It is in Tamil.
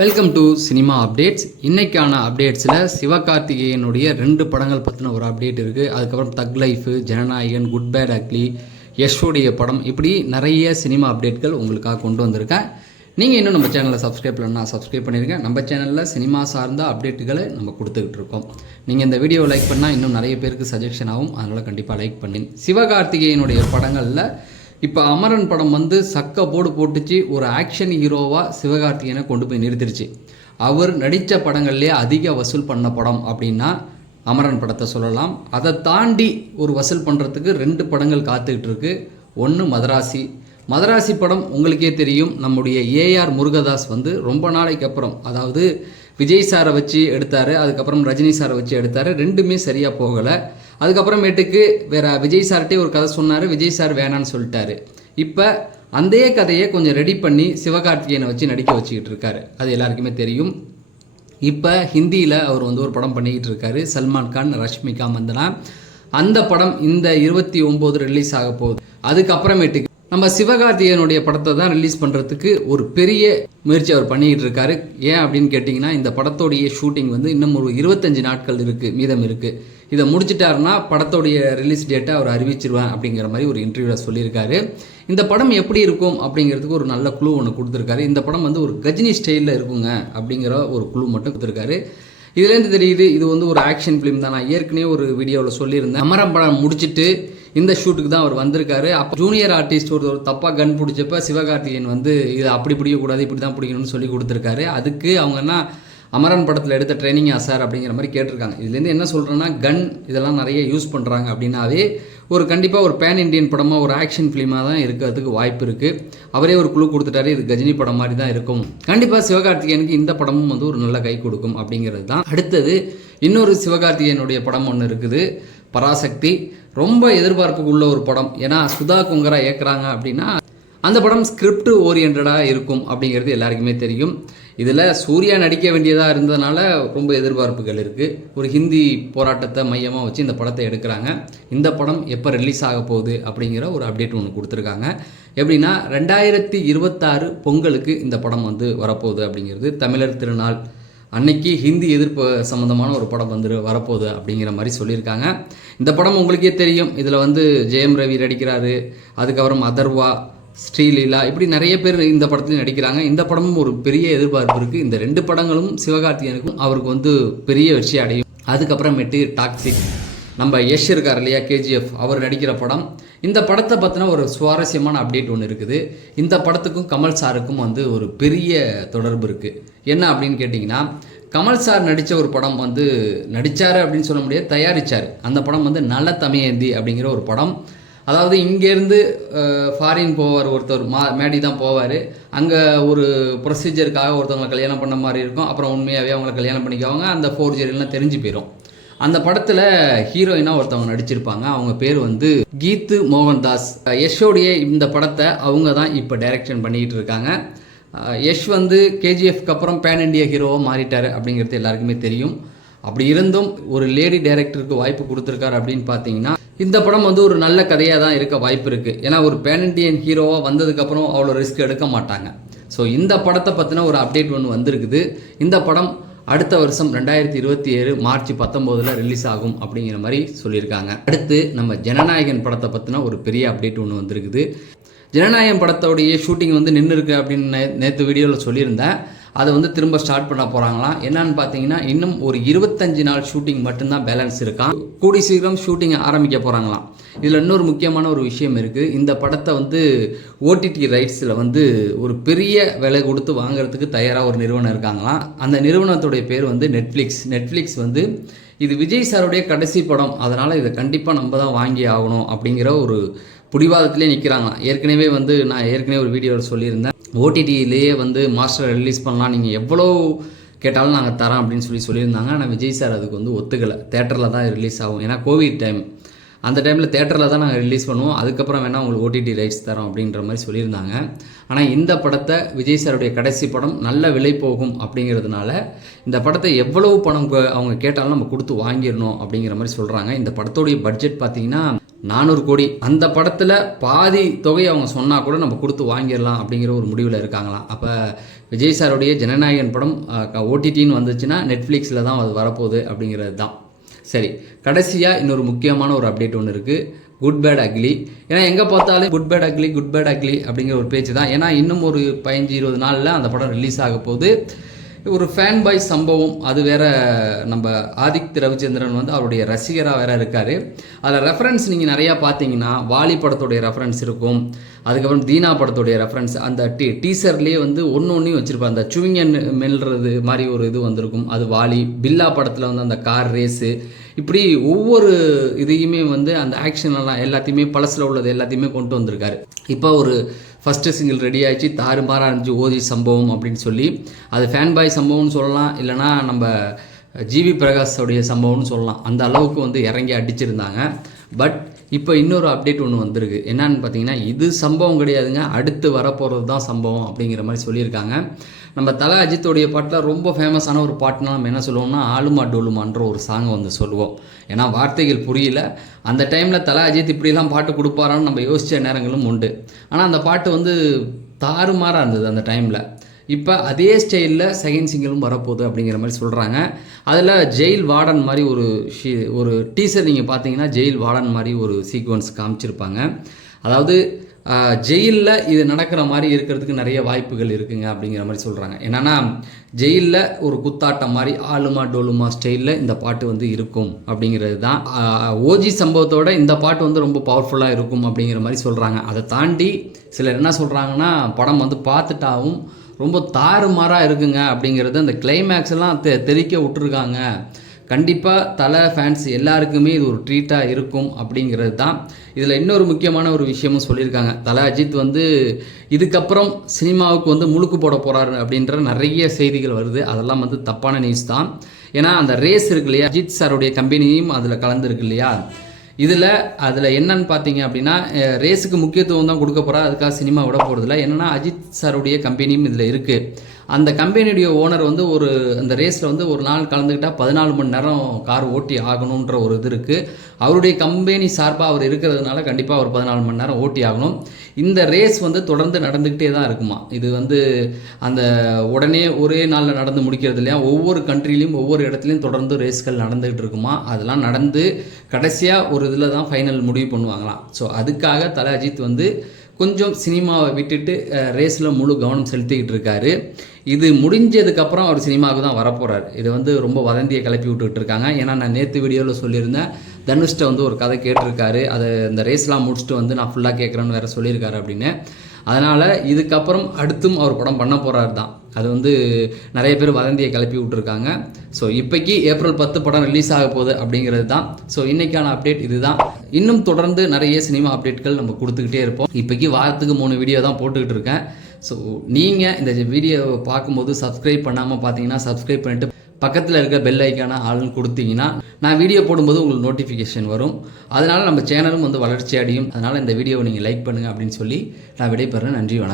Welcome to cinema updates. இன்னைக்கான அப்டேட்ஸில் சிவகார்த்திகேயனுடைய 2 படங்கள் பற்றின ஒரு அப்டேட் இருக்குது. அதுக்கப்புறம் Thug Life, Jananayagan, Good bad Ugly, யஷோடைய படம், இப்படி நிறைய சினிமா அப்டேட்கள் உங்களுக்காக கொண்டு வந்திருக்கேன். நீங்கள் இன்னும் நம்ம சேனலை சப்ஸ்கிரைப் பண்ணா சப்ஸ்கிரைப் பண்ணியிருக்கேன். நம்ம சேனலில் சினிமா சார்ந்த அப்டேட்டுகளை நம்ம கொடுத்துக்கிட்டு இருக்கோம். நீங்கள் இந்த வீடியோவை லைக் பண்ணால் இன்னும் நிறைய பேருக்கு சஜஷன் ஆகும். அதனால் கண்டிப்பாக லைக் பண்ணி சிவகார்த்திகேயனுடைய படங்களில் இப்போ அமரன் படம் சக்க போடு போட்டுச்சு. ஒரு ஆக்ஷன் ஹீரோவாக சிவகார்த்திகேயனை கொண்டு போய் நிறுத்திருச்சு. அவர் நடித்த படங்கள்லேயே அதிக வசூல் பண்ண படம் அப்படின்னா அமரன் படத்தை சொல்லலாம். அதை தாண்டி ஒரு வசூல் பண்ணுறதுக்கு 2 படங்கள் காத்துக்கிட்டு இருக்கு. ஒன்று மதராசி படம் உங்களுக்கே தெரியும். நம்முடைய ஏஆர் முருகதாஸ் ரொம்ப நாளைக்கு அப்புறம், அதாவது விஜய் சாரை வச்சு எடுத்தார், அதுக்கப்புறம் ரஜினி சாரை வச்சு எடுத்தார். ரெண்டுமே சரியாக போகலை. அதுக்கப்புறமேட்டுக்கு வேறு விஜய் சார்கிட்டே ஒரு கதை சொன்னார். விஜய் சார் வேணான்னு சொல்லிட்டாரு. இப்போ அந்த கதையை கொஞ்சம் ரெடி பண்ணி சிவகார்த்திகேயனை வச்சு நடிக்க வச்சுக்கிட்டு இருக்காரு. அது எல்லாருக்குமே தெரியும். இப்போ ஹிந்தியில் அவர் ஒரு படம் பண்ணிக்கிட்டு இருக்காரு. சல்மான் கான், ரஷ்மிகா மந்தனா. அந்த படம் இந்த 29 ரிலீஸ் ஆக போகுது. அதுக்கப்புறமேட்டுக்கு நம்ம சிவகார்த்திகேயனுடைய படத்தை தான் ரிலீஸ் பண்ணுறதுக்கு ஒரு பெரிய முயற்சி அவர் பண்ணிக்கிட்டு இருக்காரு. ஏன் அப்படின்னு கேட்டிங்கன்னா, இந்த படத்தோடைய ஷூட்டிங் இன்னும் ஒரு 25 நாட்கள் மீதம் இருக்குது. இதை முடிச்சிட்டாருன்னா படத்தோடைய ரிலீஸ் டேட்டை அவர் அறிவிச்சிருவேன் அப்படிங்கிற மாதிரி ஒரு இன்டர்வியூவில் சொல்லியிருக்காரு. இந்த படம் எப்படி இருக்கும் அப்படிங்கிறதுக்கு ஒரு நல்ல குழு ஒன்று கொடுத்துருக்காரு. இந்த படம் ஒரு கஜினி ஸ்டைலில் இருக்குங்க அப்படிங்கிற ஒரு குழு மட்டும் கொடுத்துருக்காரு. இதுலேருந்து தெரியுது இது ஒரு ஆக்ஷன் ஃபிலிம் தான். நான் ஏற்கனவே ஒரு வீடியோவில் சொல்லியிருந்தேன். அமரம் படம் முடிச்சுட்டு இந்த ஷூட்டுக்கு தான் அவர் வந்திருக்காரு. அப்போ ஜூனியர் ஆர்டிஸ்ட் ஒரு தப்பாக கன் பிடிச்சப்ப சிவகார்த்திகேயன் இது அப்படி பிடிக்கக்கூடாது, இப்படி தான் பிடிக்கணும்னு சொல்லி கொடுத்துருக்காரு. அதுக்கு அவங்க என்ன அமரன் படத்தில் எடுத்த ட்ரைனிங்கா சார் அப்படிங்கிற மாதிரி கேட்டிருக்காங்க. இதுலேருந்து என்ன சொல்கிறேன்னா, கன் இதெல்லாம் நிறைய யூஸ் பண்ணுறாங்க அப்படின்னாவே கண்டிப்பாக ஒரு பேன் இண்டியன் படமாக ஒரு ஆக்ஷன் ஃபிலிமாக தான் இருக்கிறதுக்கு வாய்ப்பு இருக்குது. அவரே ஒரு குழு கொடுத்துட்டாரு. இது கஜினி படம் மாதிரி தான் இருக்கும். கண்டிப்பாக சிவகார்த்திகேயனுக்கு இந்த படமும் ஒரு நல்ல கை கொடுக்கும் அப்படிங்கிறது தான். அடுத்தது இன்னொரு சிவகார்த்திகேயனுடைய படம் ஒன்று இருக்குது, பராசக்தி. ரொம்ப எதிர்பார்ப்புக்கு உள்ள ஒரு படம். ஏன்னா சுதா கொங்கரா இயக்குறாங்க அப்படின்னா அந்த படம் ஸ்கிரிப்ட் ஓரியன்டாக இருக்கும் அப்படிங்கிறது எல்லாருக்குமே தெரியும். இதில் சூர்யா நடிக்க வேண்டியதாக இருந்ததுனால ரொம்ப எதிர்பார்ப்புகள் இருக்குது. ஒரு ஹிந்தி போராட்டத்தை மையமாக வச்சு இந்த படத்தை எடுக்கிறாங்க. இந்த படம் எப்போ ரிலீஸ் ஆக போகுது அப்படிங்கிற ஒரு அப்டேட் ஒன்று கொடுத்துருக்காங்க. எப்படின்னா 2026 பொங்கலுக்கு இந்த படம் வரப்போகுது அப்படிங்கிறது. தமிழர் திருநாள் அன்னைக்கு ஹிந்தி எதிர்ப்பு சம்மந்தமான ஒரு படம் வரப்போகுது அப்படிங்கிற மாதிரி சொல்லியிருக்காங்க. இந்த படம் உங்களுக்கே தெரியும். இதில் ஜெயம் ரவி நடிக்கிறாரு. அதுக்கப்புறம் அதர்வா, ஸ்ரீலீலா, இப்படி நிறைய பேர் இந்த படத்துலையும் நடிக்கிறாங்க. இந்த படமும் ஒரு பெரிய எதிர்பார்ப்பு இருக்குது. இந்த 2 படங்களும் சிவகார்த்திகேயனுக்கும் அவருக்கு பெரிய வெற்றி அடையும். அதுக்கப்புறமேட்டு டாக்ஸிக், நம்ம யஷ் இருக்கார் இல்லையா, கேஜிஎஃப், அவர் நடிக்கிற படம். இந்த படத்தை பற்றின ஒரு சுவாரஸ்யமான அப்டேட் ஒன்று இருக்குது. இந்த படத்துக்கும் கமல் சாருக்கும் ஒரு பெரிய தொடர்பு இருக்குது. என்ன அப்படின்னு கேட்டிங்கன்னா, கமல் சார் நடித்த ஒரு படம் நடித்தார் அப்படின்னு சொல்ல முடியாது, தயாரித்தார். அந்த படம் நல்ல தமையந்தி அப்படிங்கிற ஒரு படம். அதாவது இங்கேருந்து ஃபாரின் போவார் ஒருத்தர், மேடி தான் போவார். அங்கே ஒரு ப்ரொசீஜருக்காக ஒருத்தவங்களை கல்யாணம் பண்ண மாதிரி இருக்கும். அப்புறம் உண்மையாகவே அவங்கள கல்யாணம் பண்ணிக்குவாங்க. அந்த ஃபோர்ஜரிலாம் தெரிஞ்சு போயிடும். அந்த படத்தில் ஹீரோயினாக ஒருத்தவங்க நடிச்சிருப்பாங்க. அவங்க பேர் கீத்து மோகன்தாஸ். யஷோடைய இந்த படத்தை அவங்க தான் இப்போ டைரக்ஷன் பண்ணிக்கிட்டு இருக்காங்க. யஷ் கேஜிஎஃப்க்கு அப்புறம் பேன் இண்டியா ஹீரோவாக மாறிட்டார் அப்படிங்கிறது எல்லாருக்குமே தெரியும். அப்படி இருந்தும் ஒரு லேடி டைரக்டருக்கு வாய்ப்பு கொடுத்துருக்காரு அப்படின்னு பார்த்தீங்கன்னா, இந்த படம் ஒரு நல்ல கதையாக தான் இருக்க வாய்ப்பு இருக்குது. ஏன்னா ஒரு பேன் இண்டியன் ஹீரோவாக வந்ததுக்கப்புறம் அவ்வளோ ரிஸ்க் எடுக்க மாட்டாங்க. ஸோ இந்த படத்தை பற்றின ஒரு அப்டேட் ஒன்று வந்திருக்குது. இந்த படம் அடுத்த வருஷம் 2027 மார்ச் 19 ரிலீஸ் ஆகும் அப்படிங்கிற மாதிரி சொல்லியிருக்காங்க. அடுத்து நம்ம ஜனநாயகன் படத்தை பற்றின ஒரு பெரிய அப்டேட் ஒன்று வந்திருக்குது. ஜனநாயகன் படத்தோடைய ஷூட்டிங் நின்று இருக்கு அப்படின்னு நேற்று வீடியோவில் சொல்லியிருந்தேன். அதை திரும்ப ஸ்டார்ட் பண்ண போகிறாங்களாம். என்னன்னு பார்த்தீங்கன்னா, இன்னும் ஒரு 25 நாள் ஷூட்டிங் மட்டும்தான் பேலன்ஸ் இருக்கான். கூடி சீக்கிரம் ஷூட்டிங்கை ஆரம்பிக்க போகிறாங்களாம். இதில் இன்னொரு முக்கியமான ஒரு விஷயம் இருக்குது. இந்த படத்தை ஓடிடி ரைட்ஸில் ஒரு பெரிய விலை கொடுத்து வாங்குறதுக்கு தயாராக ஒரு நிறுவனம் இருக்காங்களாம். அந்த நிறுவனத்துடைய பேர் நெட்ஃப்ளிக்ஸ் இது விஜய் சாருடைய கடைசி படம், அதனால் இதை கண்டிப்பாக நம்ம தான் வாங்கி ஆகணும் அப்படிங்கிற ஒரு பிடிவாதத்திலே நிற்கிறாங்களாம். ஏற்கனவே நான் ஏற்கனவே ஒரு வீடியோவில் சொல்லியிருந்தேன், ஓடிடியிலேயே மாஸ்டர் ரிலீஸ் பண்ணலாம், நீங்கள் எவ்வளோ கேட்டாலும் நாங்கள் தரோம் அப்படின்னு சொல்லியிருந்தாங்க. ஆனால் விஜய் சார் அதுக்கு ஒத்துக்கலை. தேட்டரில் தான் ரிலீஸ் ஆகும். ஏன்னா கோவிட் டைம், அந்த டைமில் தேட்டரில் தான் நாங்கள் ரிலீஸ் பண்ணுவோம், அதுக்கப்புறம் வேணால் உங்களுக்கு ஓடிடி ரைட்ஸ் தரோம் அப்படின்ற மாதிரி சொல்லியிருந்தாங்க. ஆனால் இந்த படத்தை விஜய் சாருடைய கடைசி படம் நல்ல விலை போகும் அப்படிங்கிறதுனால இந்த படத்தை எவ்வளவு பணம் அவங்க கேட்டாலும் நம்ம கொடுத்து வாங்கிடணும் அப்படிங்கிற மாதிரி சொல்கிறாங்க. இந்த படத்தோடைய பட்ஜெட் பார்த்திங்கன்னா 400 கோடி. அந்த படத்தில் பாதி தொகையை அவங்க சொன்னால் கூட நம்ம கொடுத்து வாங்கிடலாம் அப்படிங்கிற ஒரு முடிவில் இருக்காங்களாம். அப்போ விஜய் சாருடைய ஜனநாயகன் படம் ஓடிடின்னு வந்துச்சுன்னா நெட்ஃப்ளிக்ஸில் தான் அது வரப்போகுது அப்படிங்கிறது தான். சரி, கடைசியாக இன்னொரு முக்கியமான ஒரு அப்டேட் ஒன்று இருக்குது. Good bad ugly. ஏன்னா எங்கே பார்த்தாலும் குட் பேட் அக்லி அப்படிங்கிற ஒரு பேச்சு தான். ஏன்னா இன்னும் ஒரு 15-20 நாளில் அந்த படம் ரிலீஸ் ஆக போகுது. ஒரு ஃபேன் பாய் சம்பவம். அது வேற, நம்ம ஆதித்ய ரவிச்சந்திரன் வந்து அவருடைய ரசிகராக வேற இருக்கார். அதில் ரெஃபரன்ஸ் நீங்கள் நிறையா பார்த்தீங்கன்னா வாலி படத்துடைய ரெஃபரன்ஸ் இருக்கும், அதுக்கப்புறம் தீனா படத்துடைய ரெஃபரன்ஸ். அந்த டீசர்லேயே வந்து ஒன்றையும் வச்சுருப்பாங்க. அந்த சுவிங்கன் மெல்றது மாதிரி ஒரு இது வந்திருக்கும், அது வாலி. பில்லா படத்தில் வந்து அந்த கார் ரேஸு, இப்படி ஒவ்வொரு இதையுமே வந்து அந்த ஆக்ஷனெல்லாம் எல்லாத்தையுமே பழசில் உள்ளது எல்லாத்தையுமே கொண்டு வந்திருக்காரு. இப்போ ஒரு ஃபஸ்ட்டு சிங்கிள் ரெடி ஆகிடுச்சு, தாறுமாறாக இருந்துச்சு ஓஜி சம்பவம் அப்படின்னு சொல்லி. அது ஃபேன் பாய் சம்பவம்னு சொல்லலாம், இல்லைனா நம்ம ஜிவி பிரகாஷோடைய சம்பவம்னு சொல்லலாம். அந்த அளவுக்கு வந்து இறங்கி அடிச்சிருந்தாங்க. பட் இப்போ இன்னொரு அப்டேட் ஒன்று வந்திருக்கு. என்னன்னு பார்த்தீங்கன்னா, இது சம்பவம் கிடையாதுங்க, அடுத்து வரப்போகிறது தான் சம்பவம் அப்படிங்கிற மாதிரி சொல்லியிருக்காங்க. நம்ம தல அஜித்தோடைய பாட்டில் ரொம்ப ஃபேமஸான ஒரு பாட்டுனா நம்ம என்ன சொல்லுவோம்னா, ஆளுமா டோலுமான்ற ஒரு சாங்கை வந்து சொல்லுவோம். ஏன்னா வார்த்தைகள் புரியல. அந்த டைமில் தல அஜித் இப்படிலாம் பாட்டு கொடுப்பாரான்னு நம்ம யோசித்த நேரங்களும் உண்டு. ஆனால் அந்த பாட்டு வந்து தாறுமாறாக இருந்தது அந்த டைமில். இப்போ அதே ஸ்டைலில் செகண்ட் சிங்கிளும் வரப்போகுது அப்படிங்கிற மாதிரி சொல்கிறாங்க. அதில் ஜெயில் வார்டன் மாதிரி ஒரு டீசர் நீங்கள் பார்த்தீங்கன்னா ஜெயில் வார்டன் மாதிரி ஒரு சீக்வன்ஸ் காமிச்சிருப்பாங்க. அதாவது ஜெயிலில் இது நடக்கிற மாதிரி இருக்கிறதுக்கு நிறைய வாய்ப்புகள் இருக்குங்க அப்படிங்கிற மாதிரி சொல்கிறாங்க. என்னென்னா ஜெயிலில் ஒரு குத்தாட்டம் மாதிரி ஆளுமா டோலுமா ஸ்டைலில் இந்த பாட்டு வந்து இருக்கும் அப்படிங்கிறது தான். ஓஜி சம்பவத்தோட இந்த பாட்டு வந்து ரொம்ப பவர்ஃபுல்லாக இருக்கும் அப்படிங்கிற மாதிரி சொல்கிறாங்க. அதை தாண்டி சிலர் என்ன சொல்கிறாங்கன்னா, படம் வந்து பார்த்துட்டாவும் ரொம்ப தாறுமாறாக இருக்குங்க அப்படிங்கிறது. அந்த கிளைமேக்ஸ் எல்லாம் தெறிக்க விட்டுருக்காங்க. கண்டிப்பாக தலை ஃபேன்ஸ் எல்லாருக்குமே இது ஒரு ட்ரீட்டாக இருக்கும் அப்படிங்கிறது தான். இதில் இன்னொரு முக்கியமான ஒரு விஷயமும் சொல்லியிருக்காங்க. தலை அஜித் வந்து இதுக்கப்புறம் சினிமாவுக்கு வந்து முழுக்கு போட போகிறாரு அப்படின்ற நிறைய செய்திகள் வருது. அதெல்லாம் வந்து தப்பான நியூஸ் தான். ஏன்னா அந்த ரேஸ் இருக்கு இல்லையா, அஜித் சாருடைய கம்பெனியும் அதில் கலந்துருக்கு இல்லையா. அதில் என்னன்னு பார்த்தீங்க அப்படின்னா, ரேஸுக்கு முக்கியத்துவம் தான் கொடுக்க போகிறா, அதுக்காக சினிமா விட போகிறதில்ல. என்னென்னா அஜித் சாருடைய கம்பெனியும் இதில் இருக்குது. அந்த கம்பெனியுடைய ஓனர் வந்து அந்த ரேஸில் வந்து ஒரு நாள் கலந்துக்கிட்டால் 14 மணி நேரம் கார் ஓட்டி ஆகணுன்ற ஒரு இது இருக்குது. அவருடைய கம்பெனி சார்பாக அவர் இருக்கிறதுனால கண்டிப்பாக அவர் 14 மணி நேரம் ஓட்டி ஆகணும். இந்த ரேஸ் வந்து தொடர்ந்து நடந்துக்கிட்டே தான் இருக்குமா. இது வந்து அந்த உடனே ஒரே நாளில் நடந்து முடிக்கிறது இல்லையா, ஒவ்வொரு கண்ட்ரிலையும் ஒவ்வொரு இடத்துலையும் தொடர்ந்து ரேஸ்கள் நடந்துகிட்டு இருக்குமா. அதெல்லாம் நடந்து கடைசியாக ஒரு இதில் தான் ஃபைனல் முடிவு பண்ணுவாங்களாம். ஸோ அதுக்காக தல அஜித் வந்து கொஞ்சம் சினிமாவை விட்டுட்டு ரேஸில் முழு கவனம் செலுத்திக்கிட்டு இருக்காரு. இது முடிஞ்சதுக்கப்புறம் அவர் சினிமாவுக்கு தான் வரப்போகிறார். இது வந்து ரொம்ப வதந்தியை கிளப்பி விட்டுக்கிட்டு இருக்காங்க. ஏன்னா நான் நேற்று வீடியோவில் சொல்லியிருந்தேன், தனுஷ்ட வந்து ஒரு கதை கேட்டிருக்காரு, அதை இந்த ரேஸ்லாம் முடிச்சுட்டு வந்து நான் ஃபுல்லாக கேட்குறேன்னு வேறு சொல்லியிருக்காரு அப்படின்னு. அதனால் இதுக்கப்புறம் அடுத்தும் அவர் படம் பண்ண போகிறாரு தான். அது வந்து நிறைய பேர் வதந்தியை கிளப்பி விட்டுருக்காங்க. ஸோ இப்போக்கி April 10 படம் ரிலீஸ் ஆக போகுது அப்படிங்கிறது தான். ஸோ இன்றைக்கான அப்டேட் இது தான். இன்னும் தொடர்ந்து நிறைய சினிமா அப்டேட்கள் நம்ம கொடுத்துக்கிட்டே இருப்போம். இப்போக்கி வாரத்துக்கு 3 வீடியோ தான் போட்டுக்கிட்டு இருக்கேன். ஸோ நீங்கள் இந்த வீடியோவை பார்க்கும்போது சப்ஸ்கிரைப் பண்ணாமல் பார்த்தீங்கன்னா சப்ஸ்கிரைப் பண்ணிவிட்டு பக்கத்தில் இருக்க பெல் ஐக்கான ஆள்னு கொடுத்தீங்கன்னா நான் வீடியோ போடும்போது உங்களுக்கு நோட்டிஃபிகேஷன் வரும். அதனால் நம்ம சேனலும் வந்து வளர்ச்சி அடையும். அதனால் இந்த வீடியோவை நீங்கள் லைக் பண்ணுங்கள் அப்படின்னு சொல்லி நான் விடைபெறேன். நன்றி, வணக்கம்.